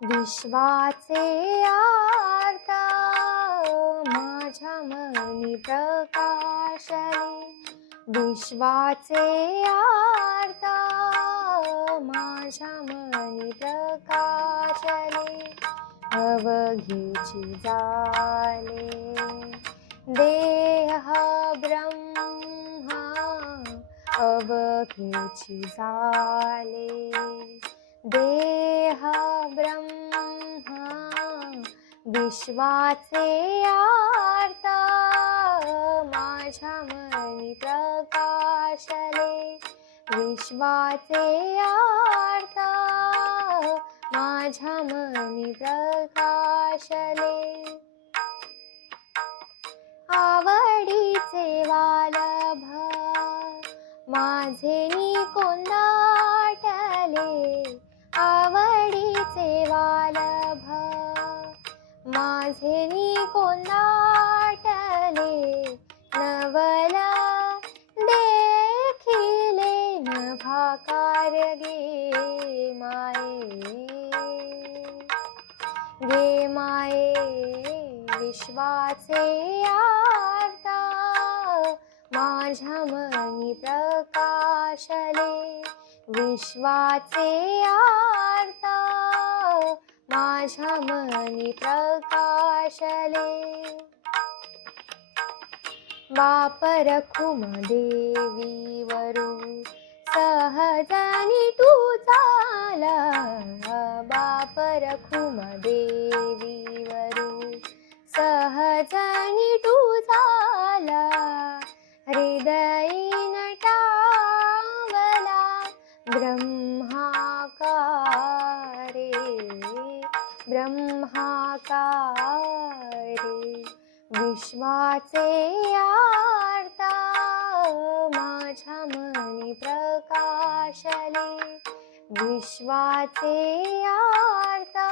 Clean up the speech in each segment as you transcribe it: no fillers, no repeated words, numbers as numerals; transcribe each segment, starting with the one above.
विश्वाचे आरता माझ्या मनी प्रकाशले, विश्वाचे आरता माझ्या मनी प्रकाशले, अवघीची जाले देह ब्रह्मा, अवघीची जाले देह ब्रह्मा, विश्वाचे आरता माझ्या मनी प्रकाशले, विश्वाचे आरता माझ्या मनी प्रकाशले, आवडीचे वालभ माझे कोंदाटले, आवडीचे वालभ माझे कोंदाटले, नवला देखिले नभाकार गे माये, गे माये विश्वाचे आरता माझ्या मनी प्रकाशले, विश्वाचे आरता माझ्या मनी प्रकाशले, बापर खुम देवीवरू सहजनी तू झाला, बापर खुम देवीवरू सहजनी तू झाला, हृदयी नटावला ब्रह्माकारे, ब्रह्माकारे, विश्वाचे आरता माझ्या मनी प्रकाशले, विश्वाचे आरता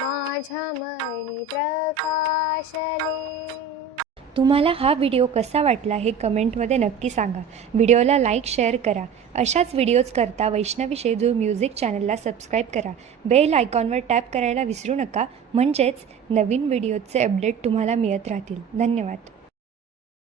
माझ्या मनी प्रकाशले. तुम्हाला हा व्हिडिओ कसा वाटला हे कमेंटमध्ये नक्की सांगा. व्हिडिओला लाईक शेअर करा. अशाच व्हिडिओज करता वैष्णवी शेजू म्युझिक चॅनलला सबस्क्राईब करा. बेल आयकॉनवर टॅप करायला विसरू नका, म्हणजेच नवीन व्हिडिओचे अपडेट तुम्हाला मिळत राहतील. धन्यवाद.